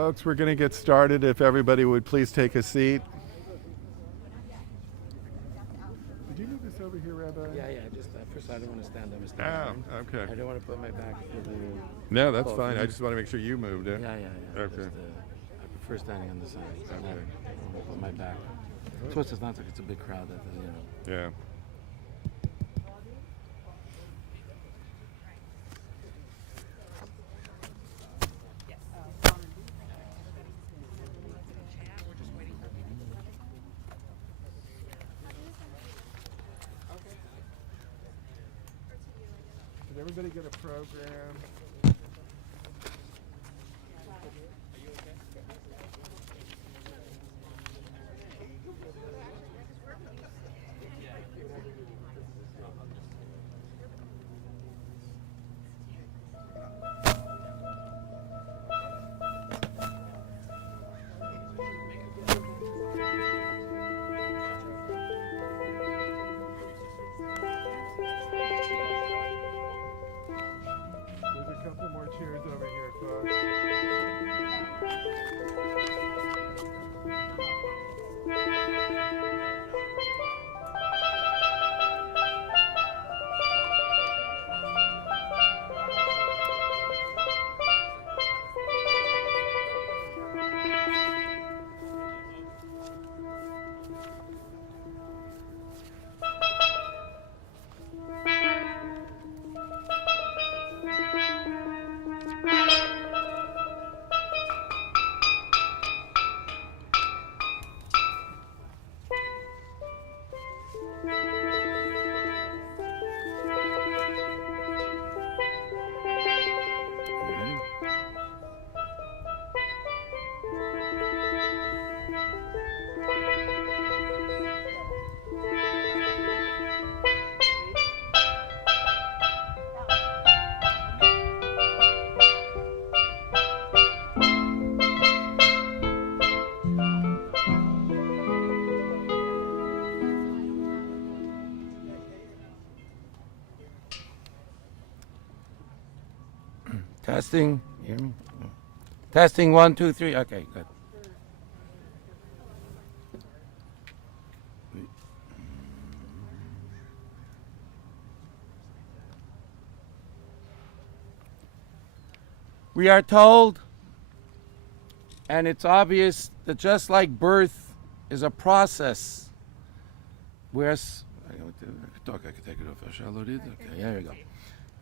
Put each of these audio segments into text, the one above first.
Folks, we're going to get started. If everybody would please take a seat. Did you move this over here, Rabbi? Yeah. Just first, I don't want to stand. I'm standing. Oh, okay. I don't want to put my back to the. No, that's fine. I just want to make sure you moved it. Yeah. Okay. Just, I prefer standing on the side. So Okay. I don't want to put my back. So it's not like it's a big crowd. Yeah. Did everybody get a program? There's a couple more chairs over here, folks. Testing. Hear me? Testing 1, 2, 3. Okay, good. We are told, and it's obvious, that just like birth is a process, whereas I can take it off. Shall I read? Okay, here we go.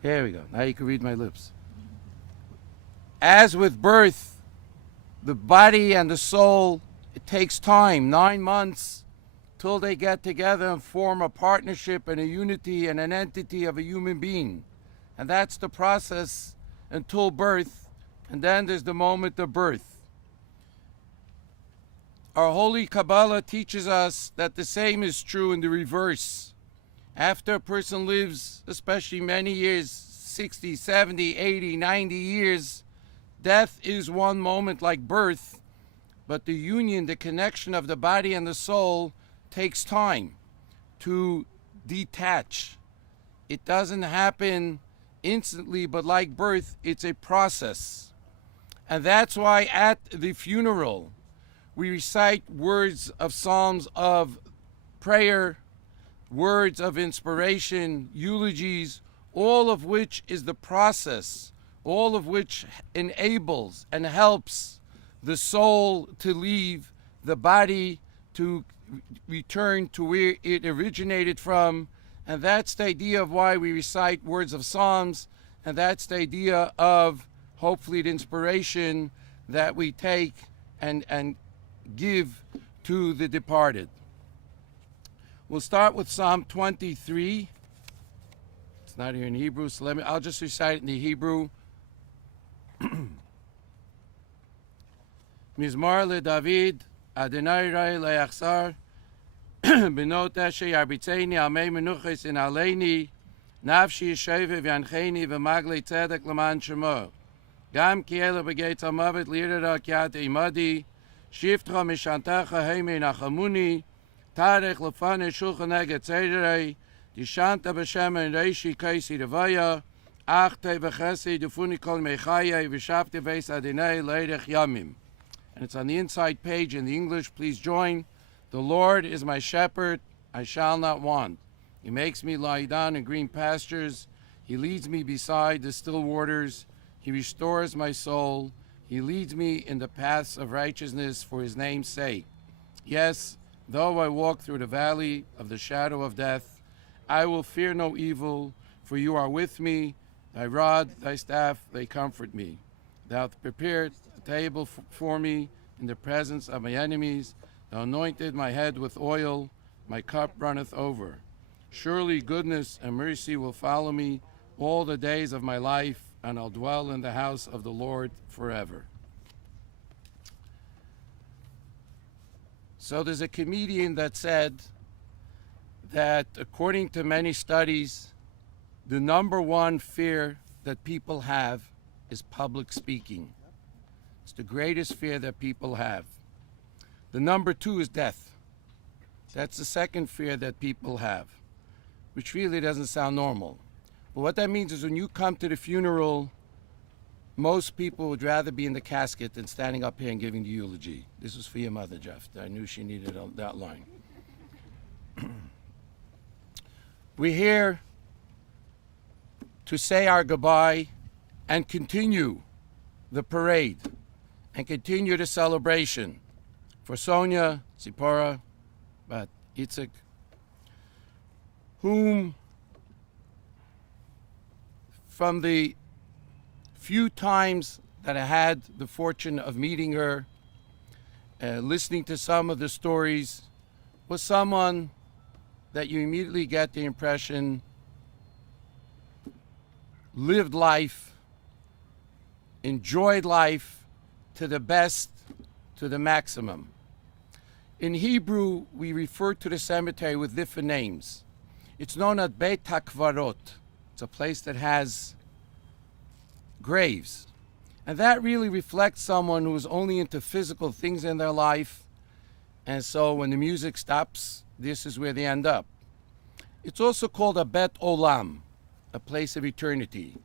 Here we go. Now you can read my lips. As with birth, the body and the soul, it takes time, 9 months, till they get together and form a partnership and a unity and an entity of a human being. And that's the process until birth, and then there's the moment of birth. Our holy Kabbalah teaches us that the same is true in the reverse. After a person lives, especially many years, 60, 70, 80, 90 years, death is one moment like birth, but the union, the connection of the body and the soul takes time to detach. It doesn't happen instantly, but like birth, it's a process. And that's why at the funeral, we recite words of psalms of prayer, words of inspiration, eulogies, all of which is the process, all of which enables and helps the soul to leave, the body to return to where it originated from. And that's the idea of why we recite words of psalms, and that's the idea of hopefully the inspiration that we take and give to the departed. We'll start with Psalm 23. It's not here in Hebrew, so I'll just recite it in the Hebrew. Mizmor LeDavid, Adonai Rai Leachsar, Benot Eshe Yarbitzeni, Almei Menuchis in Aleini, Nafshi Yesheve V'yancheni V'maglei Tzedek L'man Shemo. Gam ki ele begeitz ha'mavet li'irera ki'at imadi, Shiftcha mishantecha heimei nachamuni, Tarech lefane shulchan eget tzedrei, Dishanta b'shem en reishi kaisi revaya, Achte v'chesi dufuni kol mechaya, V'shavte veis adinei leirech yamim. and it's on the inside page in the English. Please join. The Lord is my shepherd, I shall not want. He makes me lie down in green pastures. He leads me beside the still waters. He restores my soul. He leads me in the paths of righteousness for his name's sake. Yes, though I walk through the valley of the shadow of death, I will fear no evil, for you are with me. Thy rod, thy staff, they comfort me. Thou hast prepared a table for me in the presence of my enemies. Thou anointed my head with oil. My cup runneth over. Surely goodness and mercy will follow me all the days of my life, and I'll dwell in the house of the Lord forever. So there's a comedian that said that according to many studies, the number one fear that people have is public speaking. It's the greatest fear that people have. The number two is death. That's the second fear that people have, which really doesn't sound normal. But what that means is when you come to the funeral, most people would rather be in the casket than standing up here and giving the eulogy. This was for your mother, Jeff. I knew she needed that line. We're here to say our goodbye and continue the parade and continue the celebration for Sonia, Zipporah, but Itzik, whom from the few times that I had the fortune of meeting her, listening to some of the stories, was someone that you immediately get the impression lived life, enjoyed life to the best, to the maximum. In Hebrew, we refer to the cemetery with different names. It's known as Beit HaKvarot. It's a place that has graves. And that really reflects someone who is only into physical things in their life. And so when the music stops, this is where they end up. It's also called a Bet Olam, a place of eternity.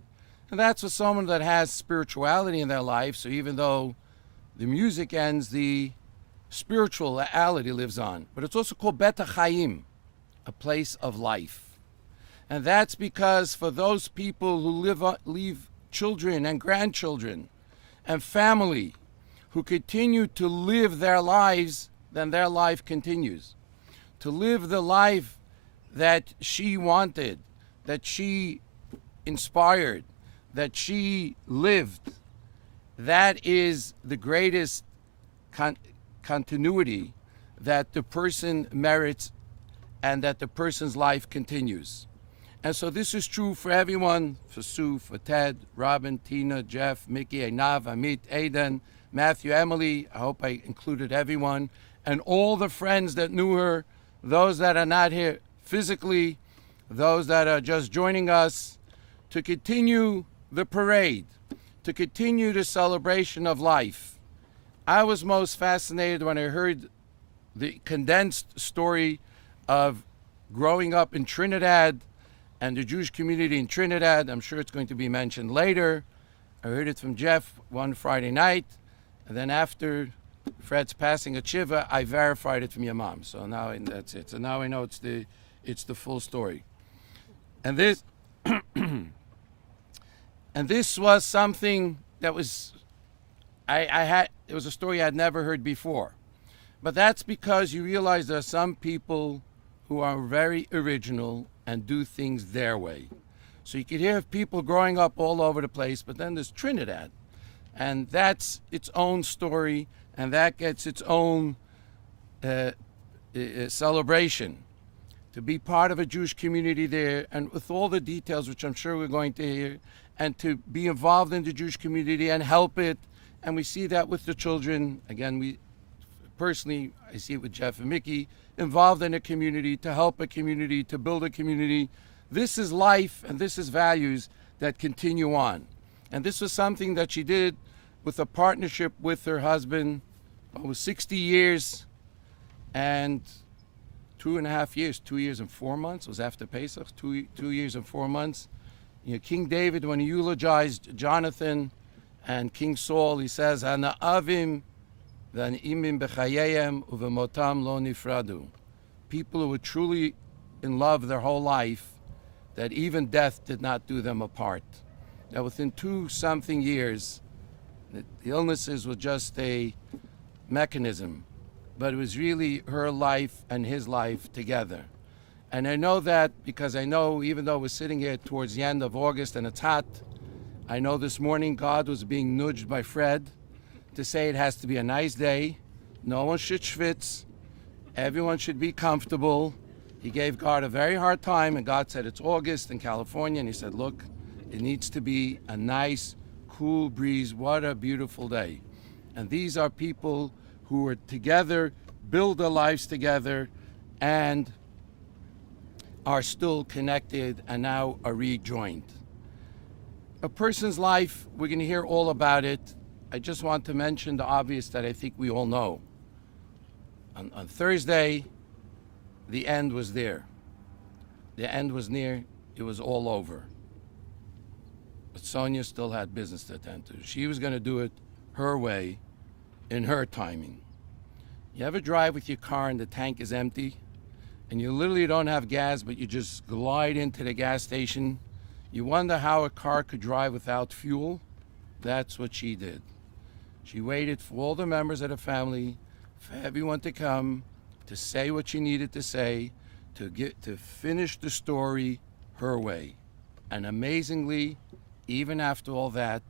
And that's for someone that has spirituality in their life. So even though the music ends, the spirituality lives on. But it's also called Bet HaChaim, a place of life. And that's because for those people who leave children and grandchildren and family who continue to live their lives, then their life continues. To live the life that she wanted, that she inspired, that she lived, that is the greatest continuity that the person merits and that the person's life continues. And so this is true for everyone, for Sue, for Ted, Robin, Tina, Jeff, Mickey, Einav, Amit, Aidan, Matthew, Emily. I hope I included everyone. And all the friends that knew her, those that are not here physically, those that are just joining us, to continue the parade, to continue the celebration of life. I was most fascinated when I heard the condensed story of growing up in Trinidad and the Jewish community in Trinidad. I'm sure it's going to be mentioned later. I heard it from Jeff one Friday night, and then after Fred's passing at Shiva, I verified it from your mom. So now that's it. So now I know it's the full story. And this and this was something that was it was a story I'd never heard before. But that's because you realize there are some people who are very original and do things their way. So you could hear of people growing up all over the place, but then there's Trinidad. And that's its own story, and that gets its own celebration. To be part of a Jewish community there, and with all the details, which I'm sure we're going to hear, and to be involved in the Jewish community and help it. And we see that with the children. Again, I see it with Jeff and Mickey, involved in a community, to help a community, to build a community. This is life, and this is values that continue on. And this was something that she did with a partnership with her husband over 60 years and 2.5 years, 2 years and 4 months. It was after Pesach, 2 years and 4 months. You know, King David, when he eulogized Jonathan and King Saul, he says, "Ana avim V'an'imim b'chayeyem uvemotam lo nifradu. People who were truly in love their whole life, that even death did not do them apart. That within 2-something years, the illnesses were just a mechanism, but it was really her life and his life together. And I know that because I know, even though we're sitting here towards the end of August and it's hot, I know this morning God was being nudged by Fred to say it has to be a nice day. No one should schwitz. Everyone should be comfortable. He gave God a very hard time, and God said it's August in California, and he said, look, it needs to be a nice, cool breeze. What a beautiful day. And these are people who are together, build their lives together, and are still connected and now are rejoined. A person's life, we're going to hear all about it. I just want to mention the obvious that I think we all know. On Thursday, the end was there. The end was near. It was all over. But Sonia still had business to attend to. She was going to do it her way, in her timing. You ever drive with your car and the tank is empty, and you literally don't have gas, but you just glide into the gas station? You wonder how a car could drive without fuel? That's what she did. She waited for all the members of the family, for everyone to come, to say what she needed to say, to finish the story her way. And amazingly, even after all that,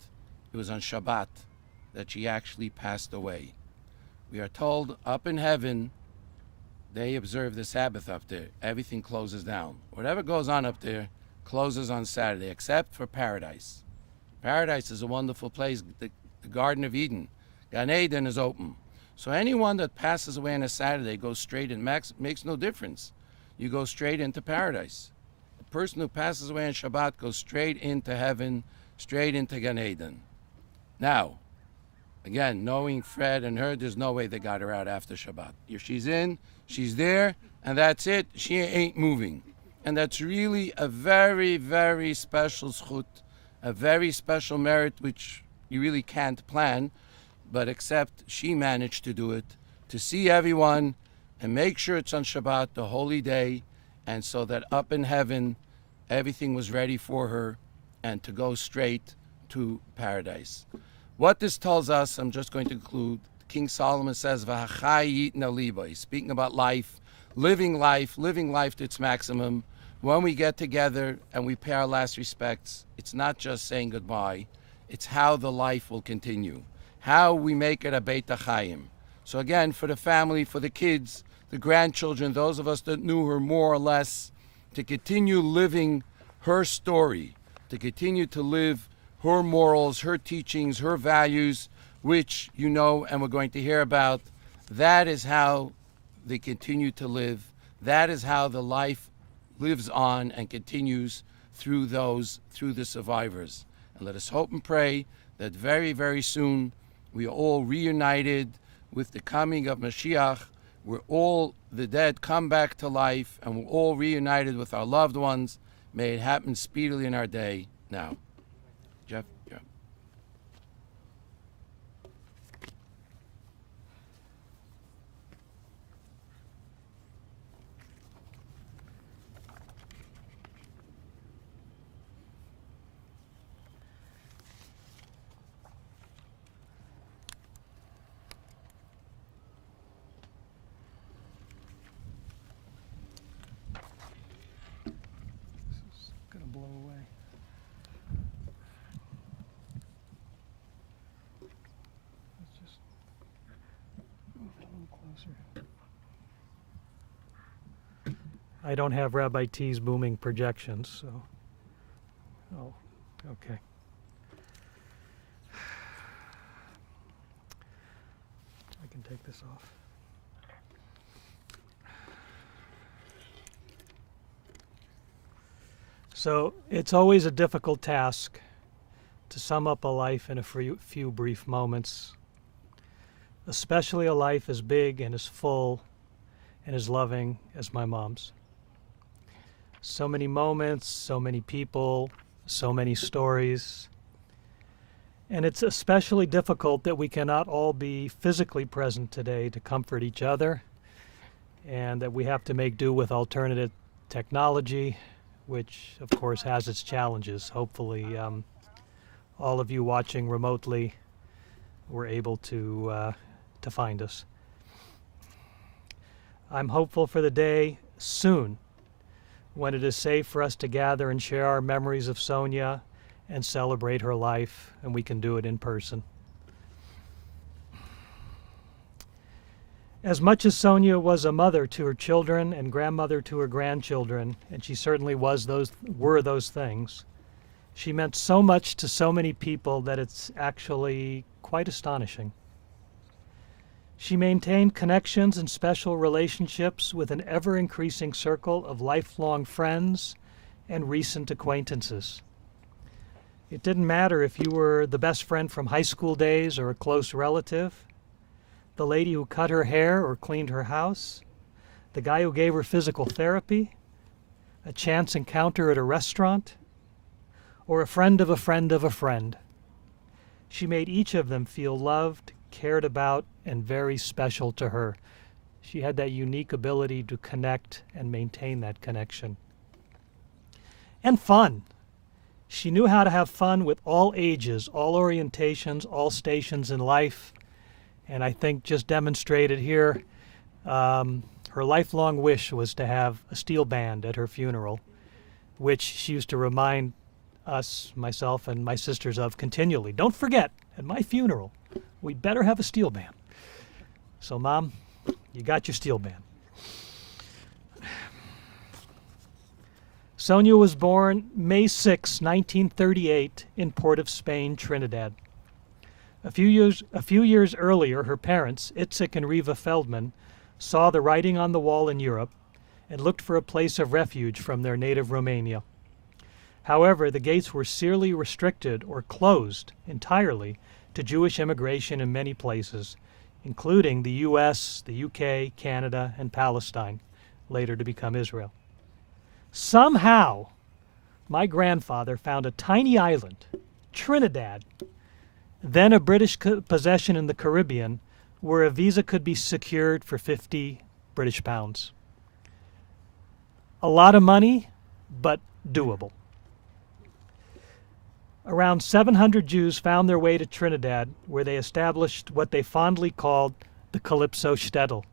it was on Shabbat that she actually passed away. We are told up in heaven, they observe the Sabbath up there. Everything closes down. Whatever goes on up there closes on Saturday, except for paradise. Paradise is a wonderful place, the Garden of Eden. Gan Eden is open. So anyone that passes away on a Saturday goes straight in, makes no difference. You go straight into paradise. The person who passes away on Shabbat goes straight into heaven, straight into Gan Eden. Now, again, knowing Fred and her, there's no way they got her out after Shabbat. If she's in, she's there, and that's it. She ain't moving. And that's really a very, very special zchut, a very special merit which you really can't plan, but except she managed to do it, to see everyone and make sure it's on Shabbat, the holy day, and so that up in heaven, everything was ready for her, and to go straight to paradise. What this tells us, I'm just going to conclude, King Solomon says, "V'hachai yitna libo," speaking about life to its maximum. When we get together and we pay our last respects, it's not just saying goodbye, it's how the life will continue, how we make it a Beit HaChaim. So again, for the family, for the kids, the grandchildren, those of us that knew her more or less, to continue living her story, to continue to live her morals, her teachings, her values, which you know and we're going to hear about. That is how they continue to live. That is how the life lives on and continues through the survivors. And let us hope and pray that very, very soon we are all reunited with the coming of Mashiach, where all the dead come back to life and we're all reunited with our loved ones. May it happen speedily in our day now. Jeff? Yeah. Gonna blow away. Let's just move it a little closer. I don't have Rabbi T's booming projections, so. Oh, okay. I can take this off. So it's always a difficult task to sum up a life in a few brief moments, especially a life as big and as full and as loving as my mom's. So many moments, so many people, so many stories. And it's especially difficult that we cannot all be physically present today to comfort each other, and that we have to make do with alternative technology, which of course has its challenges. Hopefully all of you watching remotely were able to find us. I'm hopeful for the day soon when it is safe for us to gather and share our memories of Sonia and celebrate her life, and we can do it in person. As much as Sonia was a mother to her children and grandmother to her grandchildren, and she certainly were those things, she meant so much to so many people that it's actually quite astonishing. She maintained connections and special relationships with an ever-increasing circle of lifelong friends and recent acquaintances. It didn't matter if you were the best friend from high school days or a close relative, the lady who cut her hair or cleaned her house, the guy who gave her physical therapy, a chance encounter at a restaurant, or a friend of a friend of a friend. She made each of them feel loved, cared about, and very special to her. She had that unique ability to connect and maintain that connection. And fun. She knew how to have fun with all ages, all orientations, all stations in life. And I think just demonstrated here, her lifelong wish was to have a steel band at her funeral, which she used to remind us, myself and my sisters, of continually. Don't forget, at my funeral, we better have a steel band. So, Mom, you got your steel band. Sonia was born May 6, 1938, in Port of Spain, Trinidad. A few years earlier, her parents, Itzik and Riva Feldman, saw the writing on the wall in Europe and looked for a place of refuge from their native Romania. However, the gates were severely restricted or closed entirely to Jewish immigration in many places, including the U.S., the U.K., Canada, and Palestine, later to become Israel. Somehow, my grandfather found a tiny island, Trinidad, then a British possession in the Caribbean, where a visa could be secured for 50 British pounds. A lot of money, but doable. Around 700 Jews found their way to Trinidad, where they established what they fondly called the Calypso Shtetl.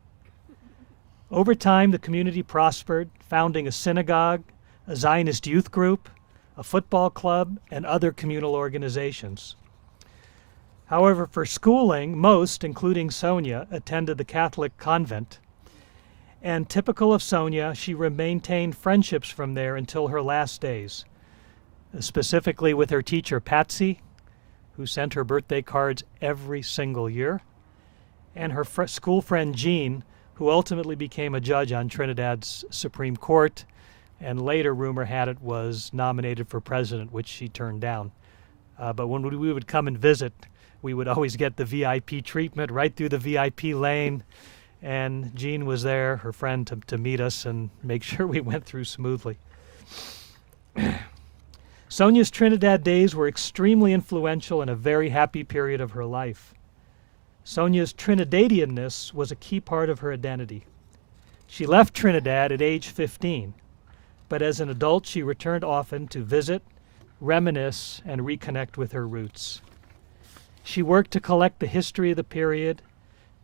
Over time, the community prospered, founding a synagogue, a Zionist youth group, a football club, and other communal organizations. However, for schooling, most, including Sonia, attended the Catholic convent. And typical of Sonia, she maintained friendships from there until her last days, specifically with her teacher, Patsy, who sent her birthday cards every single year, and her school friend, Jean, who ultimately became a judge on Trinidad's Supreme Court, and later, rumor had it, was nominated for president, which she turned down. But when we would come and visit, we would always get the VIP treatment right through the VIP lane, and Jean was there, her friend, to meet us and make sure we went through smoothly. Sonia's Trinidad days were extremely influential and a very happy period of her life. Sonia's Trinidadianness was a key part of her identity. She left Trinidad at age 15, but as an adult she returned often to visit, reminisce, and reconnect with her roots. She worked to collect the history of the period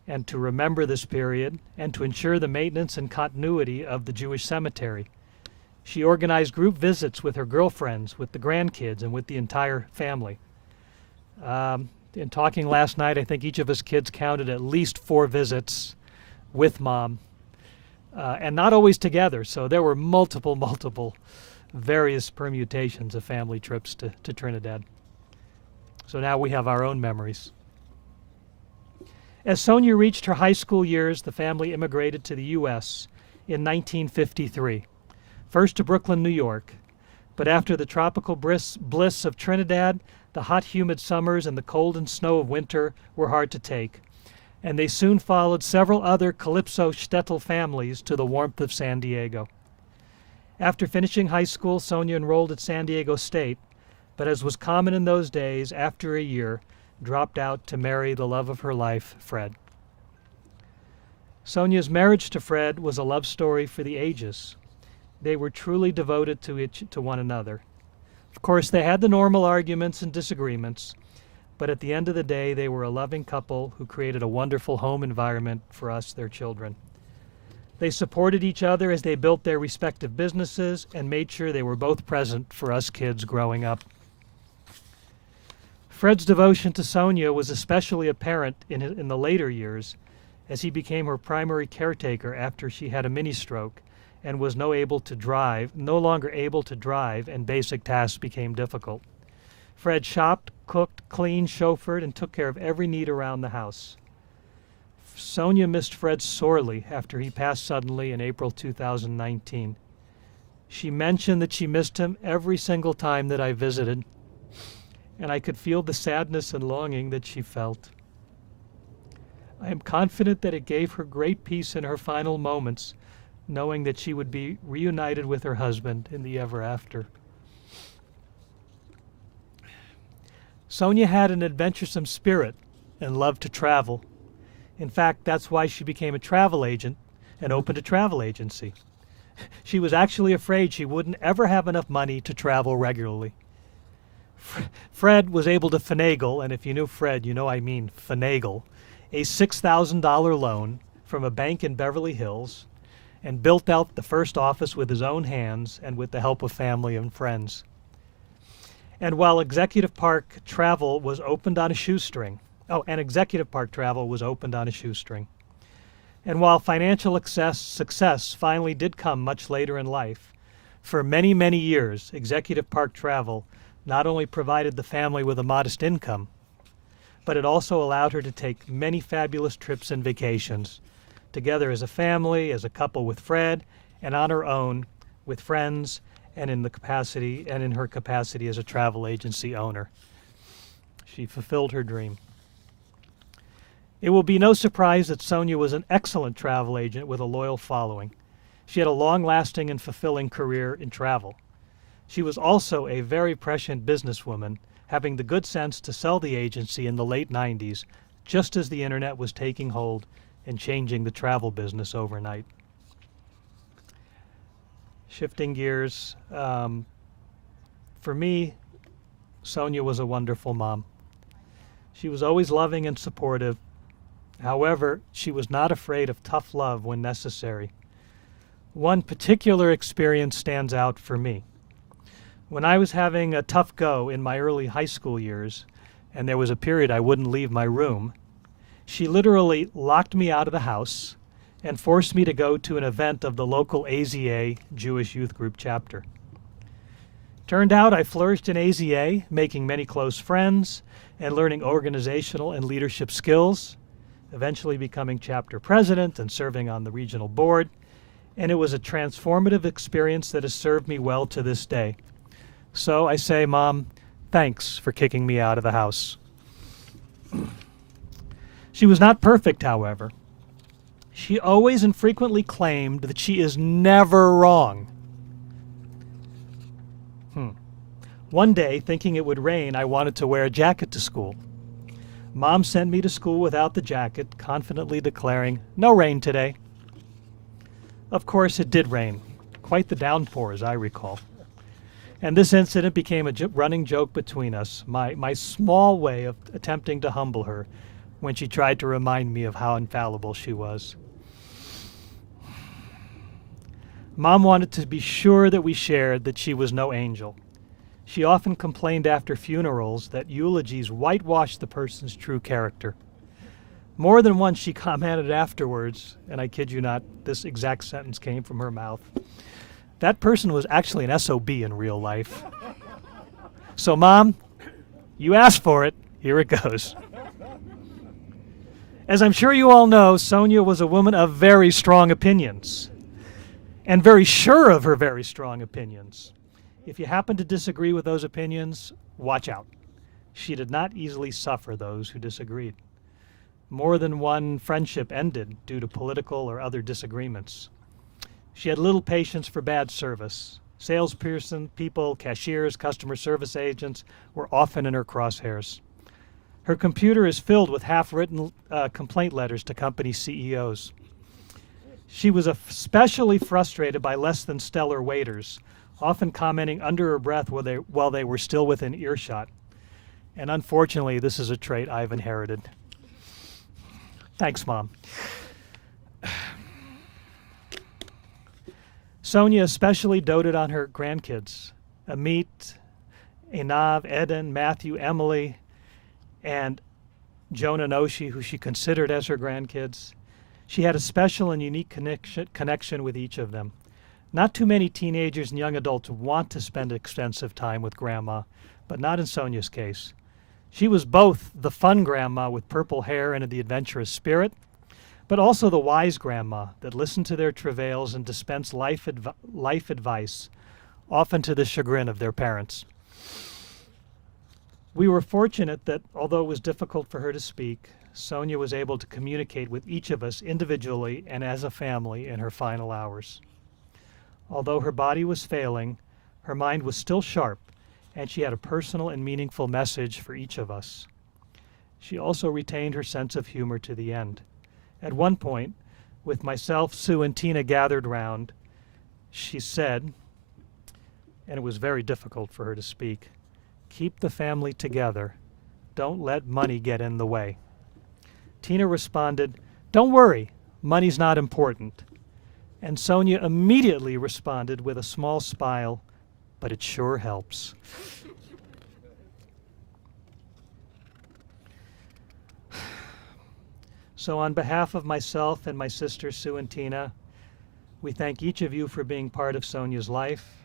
and to remember this period and to ensure the maintenance and continuity of the Jewish cemetery. She organized group visits with her girlfriends, with the grandkids, and with the entire family. In talking last night, I think each of us kids counted at least 4 visits with Mom, and not always together, so there were multiple various permutations of family trips to Trinidad. So now we have our own memories. As Sonia reached her high school years, the family immigrated to the U.S. in 1953, first to Brooklyn, New York, but after the tropical bliss of Trinidad, the hot, humid summers and the cold and snow of winter were hard to take, and they soon followed several other Calypso Shtetl families to the warmth of San Diego. After finishing high school, Sonia enrolled at San Diego State, but as was common in those days, after a year, dropped out to marry the love of her life, Fred. Sonia's marriage to Fred was a love story for the ages. They were truly devoted to one another. Of course, they had the normal arguments and disagreements, but at the end of the day, they were a loving couple who created a wonderful home environment for us, their children. They supported each other as they built their respective businesses and made sure they were both present for us kids growing up. Fred's devotion to Sonia was especially apparent in the later years, as he became her primary caretaker after she had a mini stroke and was no longer able to drive, and basic tasks became difficult. Fred shopped, cooked, cleaned, chauffeured, and took care of every need around the house. Sonia missed Fred sorely after he passed suddenly in April 2019. She mentioned that she missed him every single time that I visited, and I could feel the sadness and longing that she felt. I am confident that it gave her great peace in her final moments, knowing that she would be reunited with her husband in the ever after. Sonia had an adventuresome spirit and loved to travel. In fact, that's why she became a travel agent and opened a travel agency. She was actually afraid she wouldn't ever have enough money to travel regularly. Fred was able to finagle, and if you knew Fred, you know I mean finagle, a $6,000 loan from a bank in Beverly Hills, and built out the first office with his own hands and with the help of family and friends. And while Executive Park Travel was opened on a shoestring, And while financial success finally did come much later in life, for many, many years, Executive Park Travel not only provided the family with a modest income, but it also allowed her to take many fabulous trips and vacations, together as a family, as a couple with Fred, and on her own with friends, and in her capacity as a travel agency owner. She fulfilled her dream. It will be no surprise that Sonia was an excellent travel agent with a loyal following. She had a long-lasting and fulfilling career in travel. She was also a very prescient businesswoman, having the good sense to sell the agency in the late 90s, just as the internet was taking hold and changing the travel business overnight. Shifting gears, for me, Sonia was a wonderful mom. She was always loving and supportive. However, she was not afraid of tough love when necessary. One particular experience stands out for me. When I was having a tough go in my early high school years, and there was a period I wouldn't leave my room, she literally locked me out of the house and forced me to go to an event of the local AZA Jewish Youth Group chapter. Turned out I flourished in AZA, making many close friends and learning organizational and leadership skills, eventually becoming chapter president and serving on the regional board, and it was a transformative experience that has served me well to this day. So I say, Mom, thanks for kicking me out of the house. She was not perfect, however. She always and frequently claimed that she is never wrong. One day, thinking it would rain, I wanted to wear a jacket to school. Mom sent me to school without the jacket, confidently declaring, "No rain today." Of course, it did rain. Quite the downpour, as I recall. And this incident became a running joke between us, my small way of attempting to humble her when she tried to remind me of how infallible she was. Mom wanted to be sure that we shared that she was no angel. She often complained after funerals that eulogies whitewashed the person's true character. More than once she commented afterwards, and I kid you not, this exact sentence came from her mouth, "That person was actually an SOB in real life." So Mom, you asked for it, here it goes. As I'm sure you all know, Sonia was a woman of very strong opinions, and very sure of her very strong opinions. If you happen to disagree with those opinions, watch out. She did not easily suffer those who disagreed. More than one friendship ended due to political or other disagreements. She had little patience for bad service. Salespeople, cashiers, customer service agents were often in her crosshairs. Her computer is filled with half-written complaint letters to company CEOs. She was especially frustrated by less than stellar waiters, often commenting under her breath while they were still within earshot. And unfortunately, this is a trait I've inherited. Thanks, Mom. Sonia especially doted on her grandkids, Amit, Enav, Eden, Matthew, Emily, and Jonah and Oshi, who she considered as her grandkids. She had a special and unique connection with each of them. Not too many teenagers and young adults want to spend extensive time with Grandma, but not in Sonia's case. She was both the fun grandma with purple hair and the adventurous spirit, but also the wise grandma that listened to their travails and dispensed life advice, often to the chagrin of their parents. We were fortunate that, although it was difficult for her to speak, Sonia was able to communicate with each of us individually and as a family in her final hours. Although her body was failing, her mind was still sharp, and she had a personal and meaningful message for each of us. She also retained her sense of humor to the end. At one point, with myself, Sue, and Tina gathered round, she said, and it was very difficult for her to speak, "Keep the family together. Don't let money get in the way." Tina responded, "Don't worry, money's not important." And Sonia immediately responded with a small smile, "But it sure helps." So on behalf of myself and my sisters Sue and Tina, we thank each of you for being part of Sonia's life.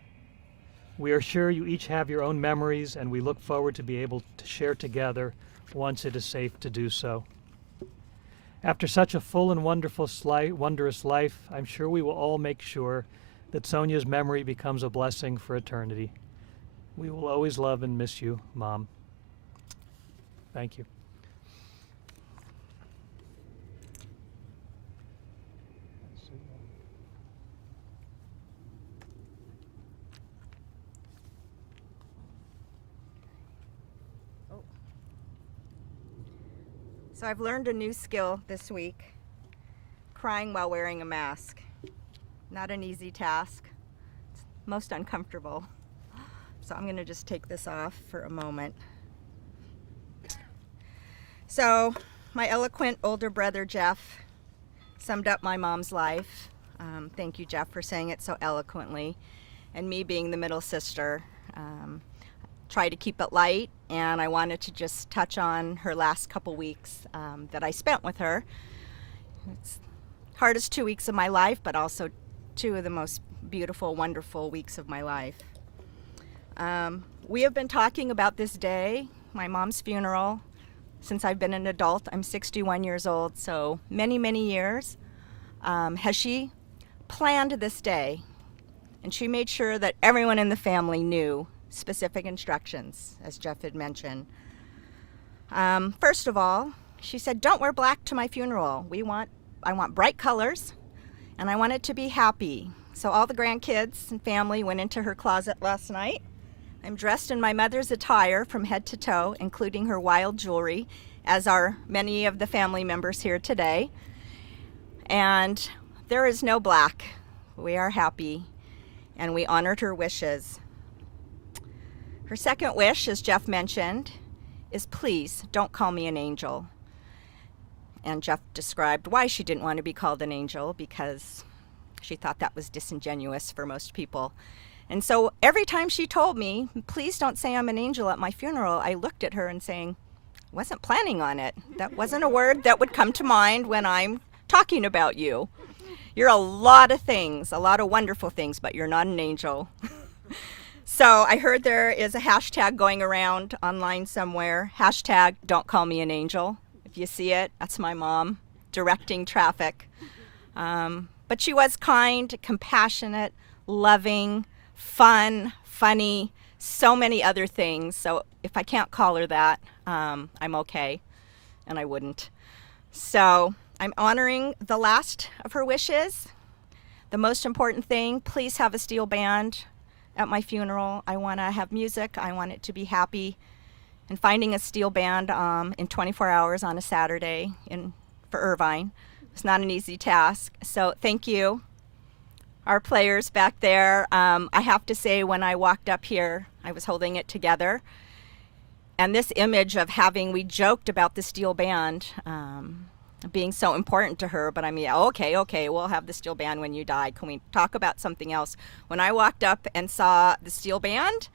We are sure you each have your own memories, and we look forward to be able to share together once it is safe to do so. After such a full and wondrous life, I'm sure we will all make sure that Sonia's memory becomes a blessing for eternity. We will always love and miss you, Mom. Thank you. So I've learned a new skill this week, crying while wearing a mask. Not an easy task, it's most uncomfortable. So I'm gonna just take this off for a moment. So my eloquent older brother, Jeff, summed up my mom's life. Thank you, Jeff, for saying it so eloquently. And me being the middle sister, try to keep it light, and I wanted to just touch on her last couple weeks that I spent with her. It's the hardest 2 weeks of my life, but also 2 of the most beautiful, wonderful weeks of my life. We have been talking about this day, my mom's funeral, since I've been an adult. I'm 61 years old, so many, many years. Has she planned this day, and she made sure that everyone in the family knew specific instructions, as Jeff had mentioned. First of all, she said, "Don't wear black to my funeral. I want bright colors, and I want it to be happy." So all the grandkids and family went into her closet last night. I'm dressed in my mother's attire from head to toe, including her wild jewelry, as are many of the family members here today. And there is no black. We are happy, and we honored her wishes. Her second wish, as Jeff mentioned, is please don't call me an angel. And Jeff described why she didn't want to be called an angel, because she thought that was disingenuous for most people. And so every time she told me, please don't say I'm an angel at my funeral, I looked at her and saying, I wasn't planning on it. That wasn't a word that would come to mind when I'm talking about you. You're a lot of things, a lot of wonderful things, but you're not an angel. So I heard there is a hashtag going around online somewhere, hashtag don't call me an angel. If you see it, that's my mom directing traffic. But she was kind, compassionate, loving, fun, funny, so many other things. So if I can't call her that, I'm okay, and I wouldn't. So I'm honoring the last of her wishes. The most important thing, please have a steel band at my funeral. I want to have music. I want it to be happy. And finding a steel band in 24 hours on a Saturday for Irvine was not an easy task. So thank you, our players back there. I have to say, when I walked up here, I was holding it together. And this image of we joked about the steel band being so important to her, but I mean, okay, we'll have the steel band when you die. Can we talk about something else? When I walked up and saw the steel band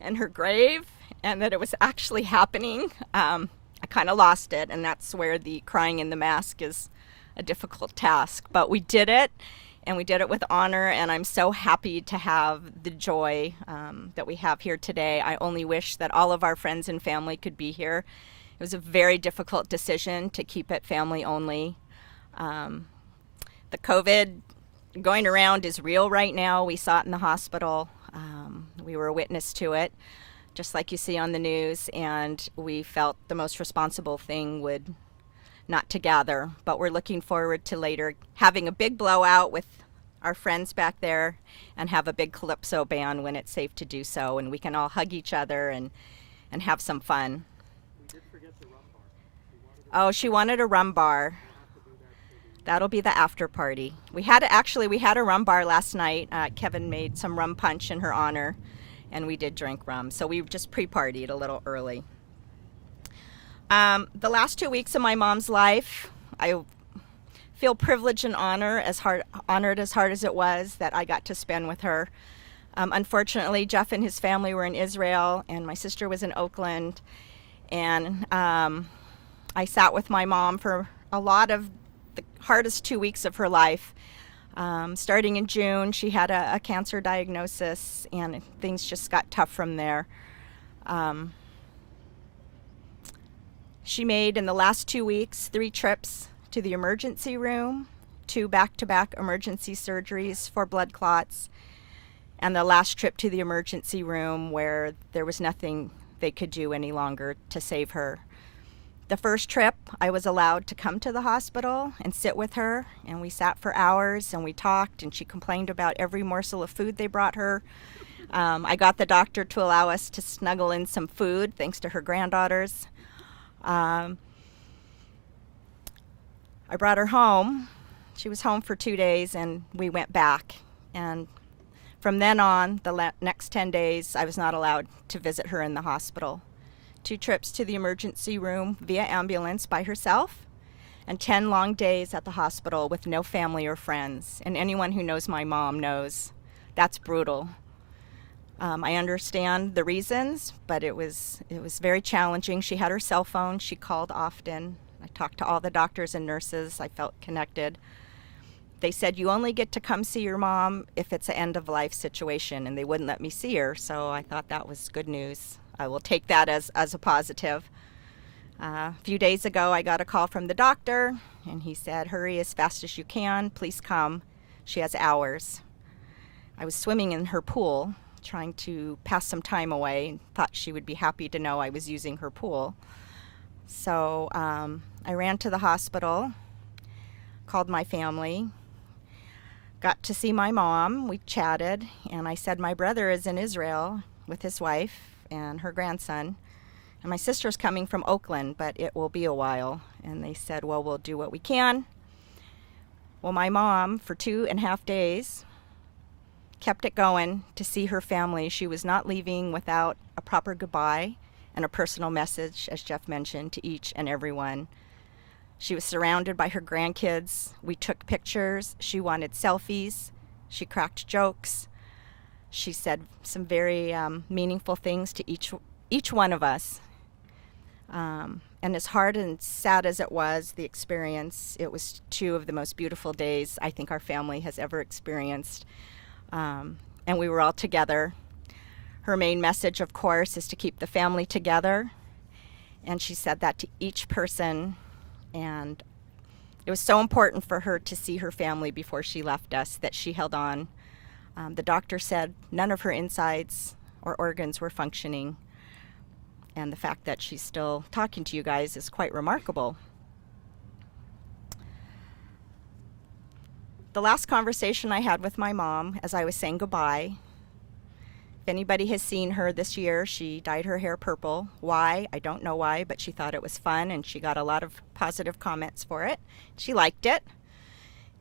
and her grave, and that it was actually happening, I kind of lost it, and that's where the crying in the mask is a difficult task. But we did it, and we did it with honor, and I'm so happy to have the joy that we have here today. I only wish that all of our friends and family could be here. It was a very difficult decision to keep it family only. The COVID going around is real right now. We saw it in the hospital. We were a witness to it, just like you see on the news, and we felt the most responsible thing would not to gather. But we're looking forward to later having a big blowout with our friends back there and have a big calypso band when it's safe to do so, and we can all hug each other and have some fun. Oh, she wanted a rum bar. That'll be the after party. We had a rum bar last night. Kevin made some rum punch in her honor, and we did drink rum. So we just pre-partied a little early. The last 2 weeks of my mom's life, I feel privileged and honored as hard as it was that I got to spend with her. Unfortunately, Jeff and his family were in Israel, and my sister was in Oakland, and I sat with my mom for a lot of the hardest 2 weeks of her life. Starting in June, she had a cancer diagnosis, and things just got tough from there. She made, in the last 2 weeks, 3 trips to the emergency room, 2 back-to-back emergency surgeries for blood clots, and the last trip to the emergency room where there was nothing they could do any longer to save her. The first trip, I was allowed to come to the hospital and sit with her, and we sat for hours and we talked, and she complained about every morsel of food they brought her. I got the doctor to allow us to snuggle in some food thanks to her granddaughters. I brought her home. She was home for 2 days, and we went back. And from then on, the next 10 days, I was not allowed to visit her in the hospital. 2 trips to the emergency room via ambulance by herself, and 10 long days at the hospital with no family or friends. And anyone who knows my mom knows that's brutal. I understand the reasons, but it was very challenging. She had her cell phone. She called often. I talked to all the doctors and nurses. I felt connected. They said, you only get to come see your mom if it's an end-of-life situation, and they wouldn't let me see her, so I thought that was good news. I will take that as a positive. A few days ago, I got a call from the doctor, and he said, hurry as fast as you can. Please come. She has hours. I was swimming in her pool, trying to pass some time away, and thought she would be happy to know I was using her pool. So I ran to the hospital, called my family, got to see my mom. We chatted, and I said, my brother is in Israel with his wife and her grandson, and my sister's coming from Oakland, but it will be a while. And they said, well, we'll do what we can. Well, my mom, for 2.5 days, kept it going to see her family. She was not leaving without a proper goodbye and a personal message, as Jeff mentioned, to each and every one. She was surrounded by her grandkids. We took pictures. She wanted selfies. She cracked jokes. She said some very meaningful things to each one of us. And as hard and sad as it was, the experience, it was 2 of the most beautiful days I think our family has ever experienced. And we were all together. Her main message, of course, is to keep the family together. And she said that to each person. And it was so important for her to see her family before she left us that she held on. The doctor said none of her insides or organs were functioning. And the fact that she's still talking to you guys is quite remarkable. The last conversation I had with my mom as I was saying goodbye If anybody has seen her this year, she dyed her hair purple. Why? I don't know why, but she thought it was fun and she got a lot of positive comments for it. She liked it.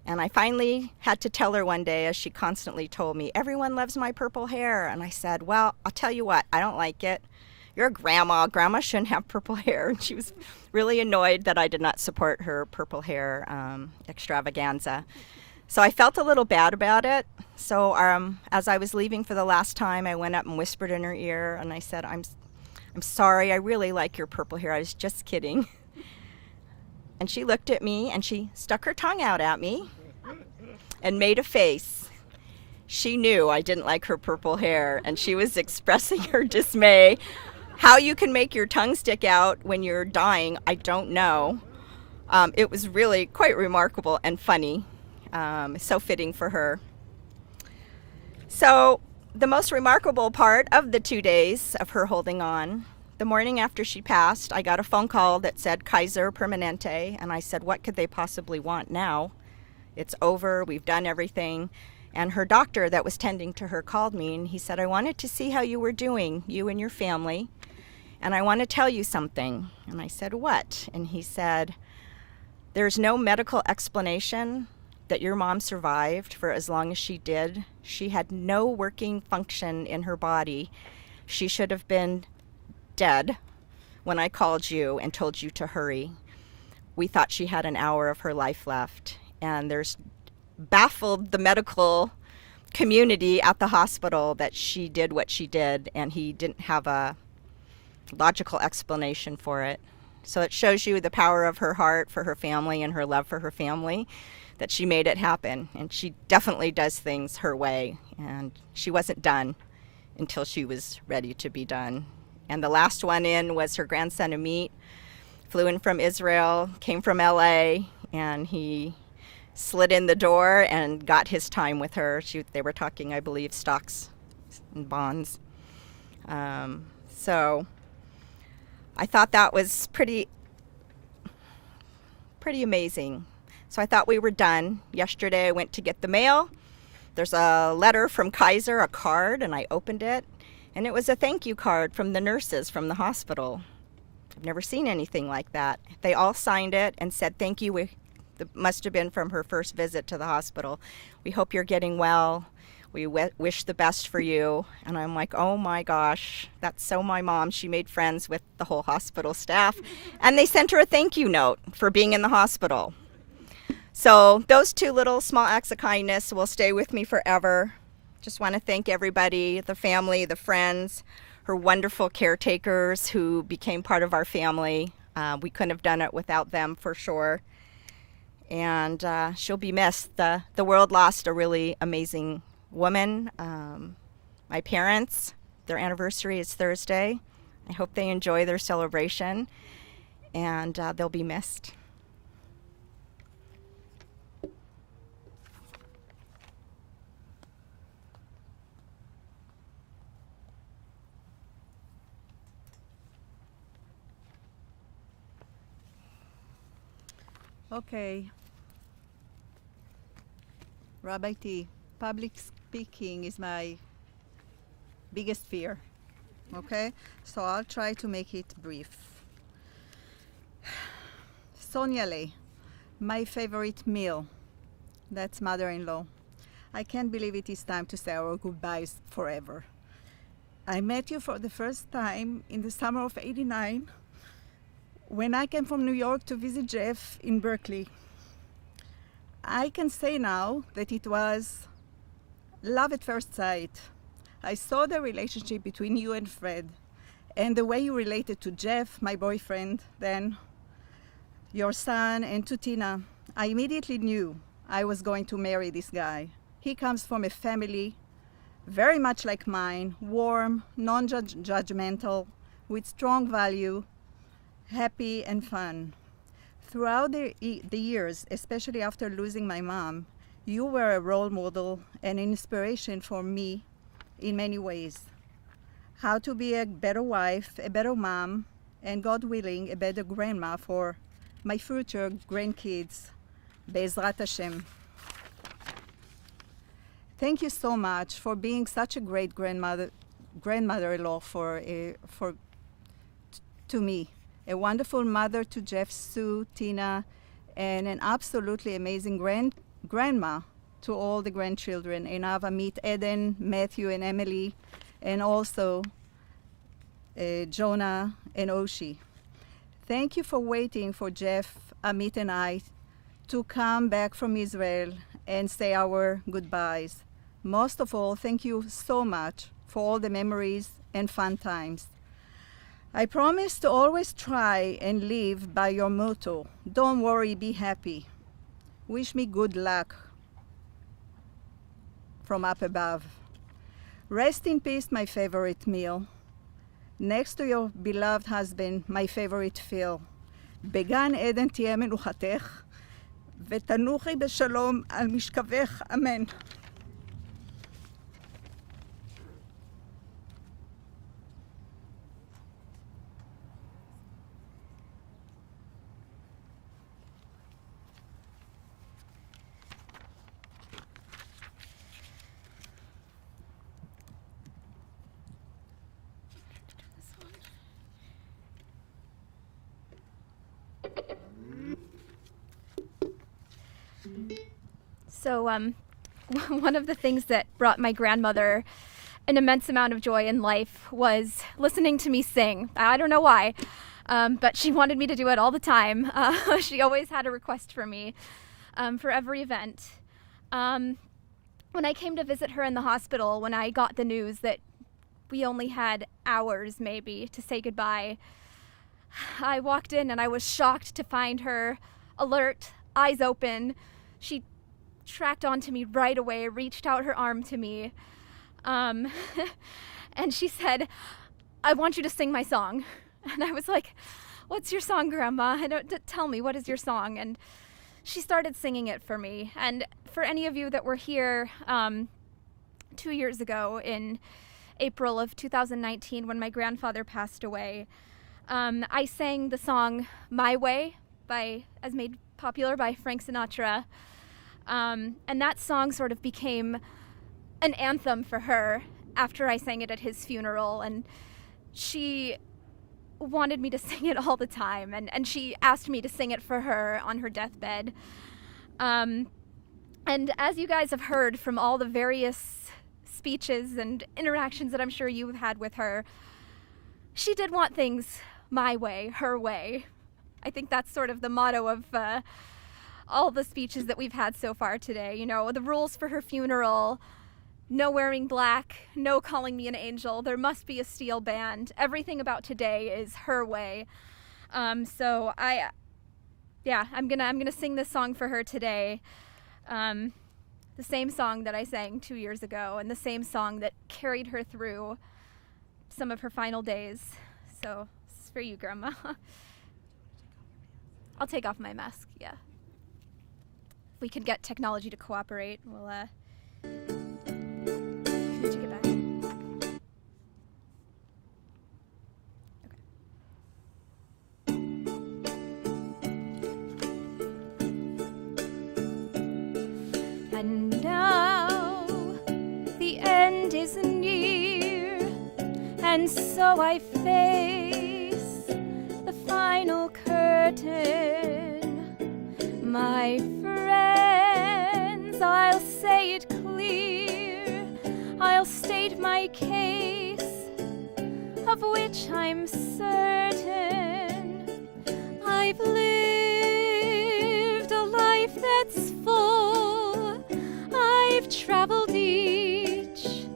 And I finally had to tell her one day, as she constantly told me, everyone loves my purple hair. And I said, well, I'll tell you what, I don't like it. You're a grandma. Grandma shouldn't have purple hair. And she was really annoyed that I did not support her purple hair extravaganza. So I felt a little bad about it. So as I was leaving for the last time, I went up and whispered in her ear, and I said, I'm sorry, I really like your purple hair. I was just kidding. And she looked at me, and she stuck her tongue out at me and made a face. She knew I didn't like her purple hair, and she was expressing her dismay. How you can make your tongue stick out when you're dying, I don't know. It was really quite remarkable and funny. So fitting for her. So the most remarkable part of the 2 days of her holding on, the morning after she passed, I got a phone call that said Kaiser Permanente, and I said, what could they possibly want now? It's over, we've done everything. And her doctor that was tending to her called me, and he said, I wanted to see how you were doing, you and your family, and I want to tell you something. And I said, what? And he said, there's no medical explanation that your mom survived for as long as she did. She had no working function in her body. She should have been dead when I called you and told you to hurry. We thought she had an hour of her life left. And there's baffled the medical community at the hospital that she did what she did, and he didn't have a logical explanation for it. So it shows you the power of her heart for her family and her love for her family, that she made it happen. And she definitely does things her way, and she wasn't done until she was ready to be done. And the last one in was her grandson Amit. Flew in from Israel, came from LA, and he slid in the door and got his time with her. They were talking, I believe, stocks and bonds. So I thought that was pretty amazing. So I thought we were done. Yesterday I went to get the mail. There's a letter from Kaiser, a card, and I opened it. And it was a thank you card from the nurses from the hospital. I've never seen anything like that. They all signed it and said, thank you. It must have been from her first visit to the hospital. We hope you're getting well. We wish the best for you. And I'm like, oh my gosh, that's so my mom. She made friends with the whole hospital staff. And they sent her a thank you note for being in the hospital. So those two little small acts of kindness will stay with me forever. Just want to thank everybody, the family, the friends, her wonderful caretakers who became part of our family. We couldn't have done it without them for sure. And she'll be missed. The world lost a really amazing woman. My parents, their anniversary is Thursday. I hope they enjoy their celebration, and they'll be missed. Okay. Rabbi T, public speaking is my biggest fear. Okay? So I'll try to make it brief. Sonia, my favorite meal. That's mother-in-law. I can't believe it is time to say our goodbyes forever. I met you for the first time in the summer of '89. When I came from New York to visit Jeff in Berkeley. I can say now that it was love at first sight. I saw the relationship between you and Fred, and the way you related to Jeff, my boyfriend, then your son, and to Tina. I immediately knew I was going to marry this guy. He comes from a family very much like mine, warm, non-judgmental, with strong value, happy and fun. Throughout the years, especially after losing my mom, you were a role model and an inspiration for me in many ways. How to be a better wife, a better mom, and God willing, a better grandma for my future grandkids. Be'ezrat Hashem. Thank you so much for being such a great grandmother grandmother-in-law to me. A wonderful mother to Jeff, Sue, Tina, and an absolutely amazing grandma to all the grandchildren. And Ava, meet Eden, Matthew, and Emily, and also Jonah and Oshi. Thank you for waiting for Jeff, Amit, and I to come back from Israel and say our goodbyes. Most of all, thank you so much for all the memories and fun times. I promise to always try and live by your motto, don't worry, be happy. Wish me good luck from up above. Rest in peace, my favorite meal. Next to your beloved husband, my favorite Phil. בגן עדן תהיה מנוחתך, ותנוחי בשלום על משכבך, אמן. So, one of the things that brought my grandmother an immense amount of joy in life was listening to me sing. I don't know why, but she wanted me to do it all the time. She always had a request for me for every event. When I came to visit her in the hospital, when I got the news that we only had hours maybe to say goodbye, I walked in and I was shocked to find her alert, eyes open. She tracked onto me right away, reached out her arm to me, and she said, I want you to sing my song. And I was like, what's your song, Grandma? Tell me, what is your song? And she started singing it for me. And for any of you that were here 2 years ago in April of 2019 when my grandfather passed away, I sang the song My Way, as made popular by Frank Sinatra. And that song sort of became an anthem for her after I sang it at his funeral. And she wanted me to sing it all the time. And she asked me to sing it for her on her deathbed. And as you guys have heard from all the various speeches and interactions that I'm sure you've had with her, she did want things my way, her way. I think that's sort of the motto of all the speeches that we've had so far today. You know, the rules for her funeral: no wearing black, no calling me an angel, there must be a steel band. Everything about today is her way. So I'm gonna sing this song for her today. The same song that I sang 2 years ago, and the same song that carried her through some of her final days. So this is for you, Grandma. I'll take off my mask, yeah. If we could get technology to cooperate, we'll, can you take it back? Okay. And now the end is near, and so I face the final curtain. My friends, I'll say it clear, I'll state my case, of which I'm certain. I've lived a life that's full, I've traveled each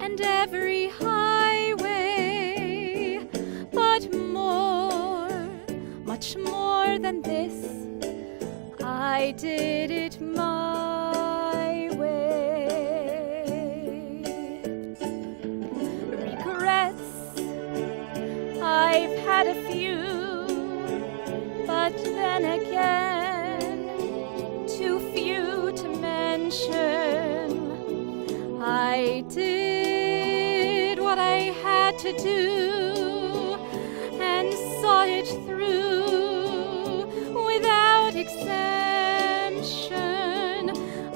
and every highway, but more, much more than this, I did it my way. Regrets, I've had a few, but then again, too few to mention. I did what I had to do and saw it through without exemption.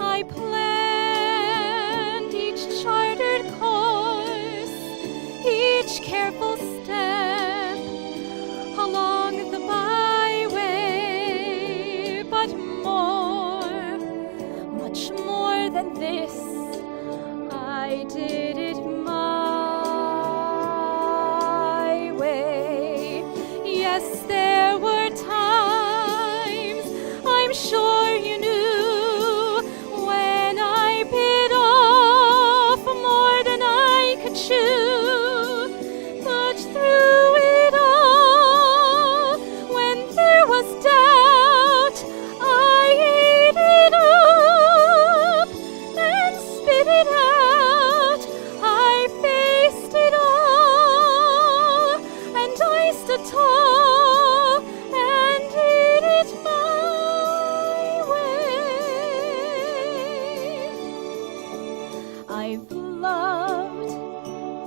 I planned each chartered course each careful step along the byway, but more, much more than this, I did it my way. Yes, there were times, I'm sure you knew, when I bit off more than I could chew. But through it all, when there was doubt, I ate it up and spit it out. I faced it all, and I stood tall and did it my way. I've loved,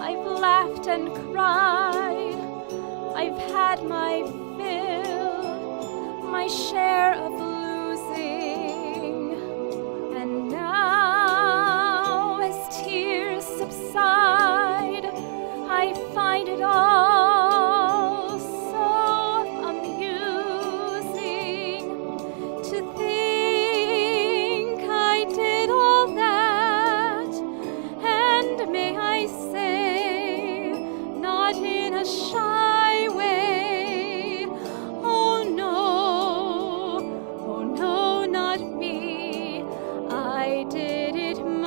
I've laughed and cried, I've had my fill, my share of losing, and now as tears subside, I find it all so amusing to think I did all that, and may I say, not in a shy way. Oh no, not me. I did it my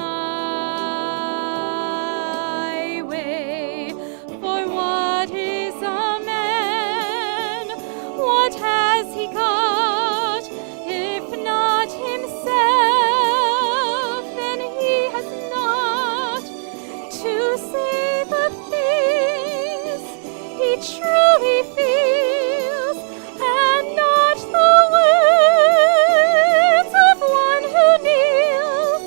way. For what is a man? What has he got? If not himself, then he has not to say the things he truly feels, and not the words of one who kneels.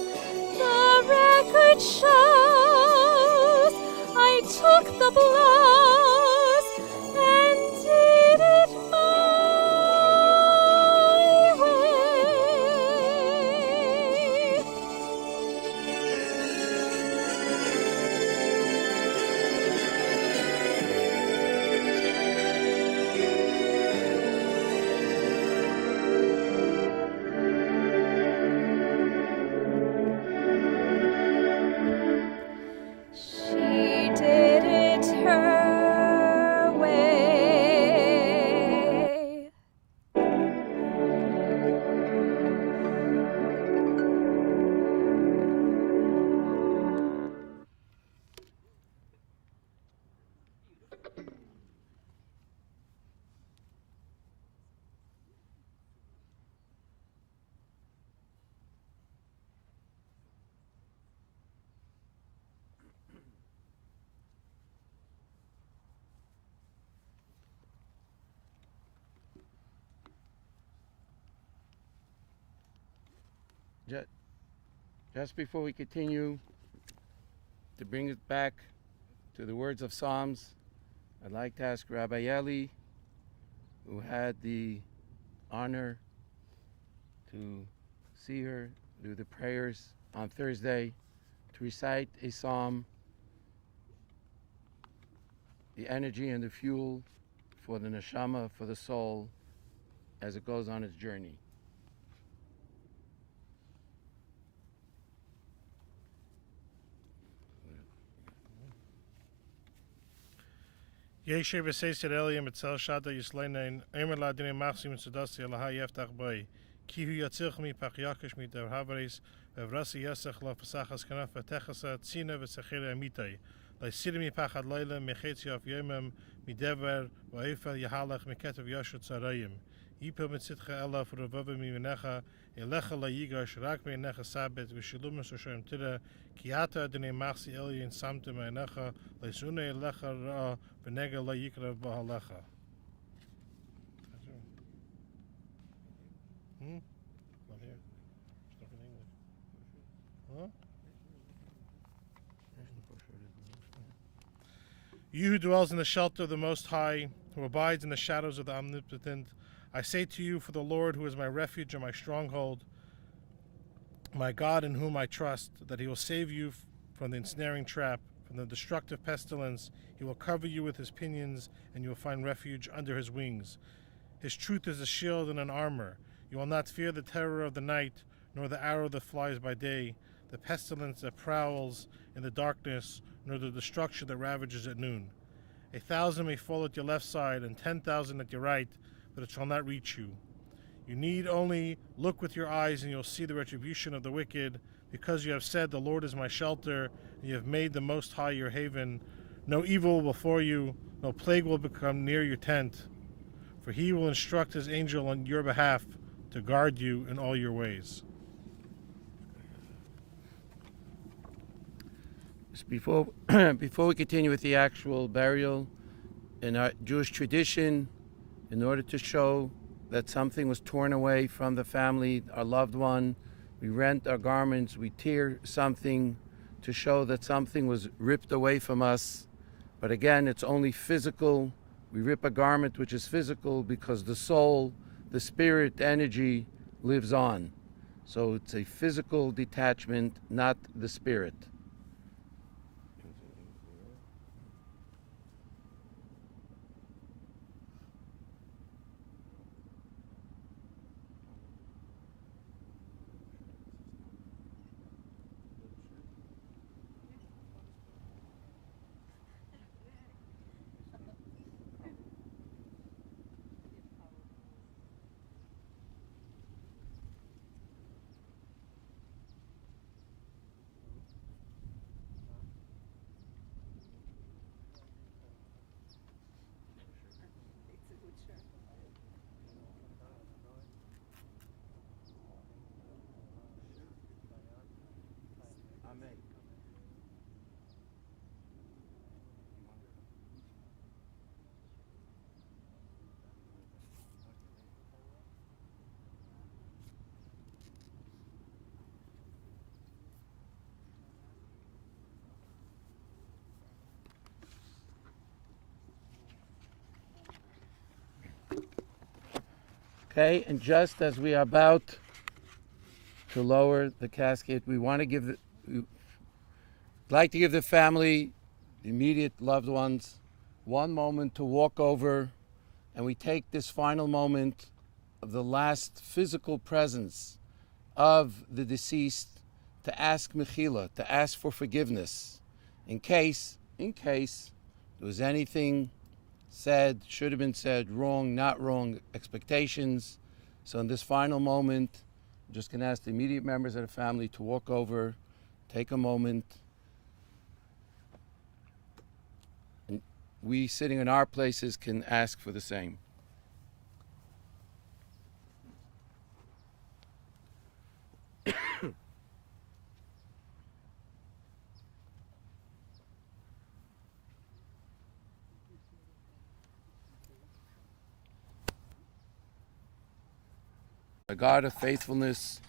The record shows I took the blows and did it my way. She did it her way. Just before we continue, to bring it back to the words of Psalms, I'd like to ask Rabbi Eli, who had the honor to see her do the prayers on Thursday, to recite a psalm, the energy and the fuel for the neshama, for the soul, as it goes on its journey. Yeshe v'seisir Eliam etzel shada yisleinain emer ladine machsim tzedasi alaha yeftach boi ki hu yatzilch mi pach yakish mi der havaris v'vrasi yasech la fasachas kanaf v'techasa tzina v'sechire amitai lai siri mi pach ad leila mechetzi af yomem mi dever v'oifel yahalach meketav yashut zarayim yipel mitzitcha ela v'revove mi v'necha elecha la yigash rak mi necha sabet v'shilumus oshem tira ki ata adine machsi Eliam samte me necha lai sune elecha ra V'nega la yikra b'halecha. Not here. Stuff in English. Huh? You who dwells in the shelter of the Most High, who abides in the shadows of the Omnipotent, I say to you, for the Lord, who is my refuge and my stronghold, my God in whom I trust, that he will save you from the ensnaring trap, From the destructive pestilence, he will cover you with his pinions, and you will find refuge under his wings. His truth is a shield and an armor. You will not fear the terror of the night, nor the arrow that flies by day, the pestilence that prowls in the darkness, nor the destruction that ravages at noon. 1,000 may fall at your left side, and 10,000 at your right, but it shall not reach you. You need only look with your eyes, and you'll see the retribution of the wicked, because you have said, the Lord is my shelter, and you have made the Most High your haven. No evil will befall you, no plague will come near your tent, for he will instruct his angel on your behalf to guard you in all your ways. Before we continue with the actual burial, in our Jewish tradition, in order to show that something was torn away from the family, our loved one, we rent our garments, we tear something to show that something was ripped away from us. But again, it's only physical. We rip a garment which is physical because the soul, the spirit, the energy lives on. So it's a physical detachment, not the spirit. Okay, and just as we are about to lower the casket, we want to we'd like to give the family, the immediate loved ones, one moment to walk over, and we take this final moment of the last physical presence of the deceased to ask mechila, to ask for forgiveness, in case there was anything said, should have been said, wrong, not wrong, expectations. So in this final moment, I'm just going to ask the immediate members of the family to walk over, take a moment. And we sitting in our places can ask for the same. A God of faithfulness,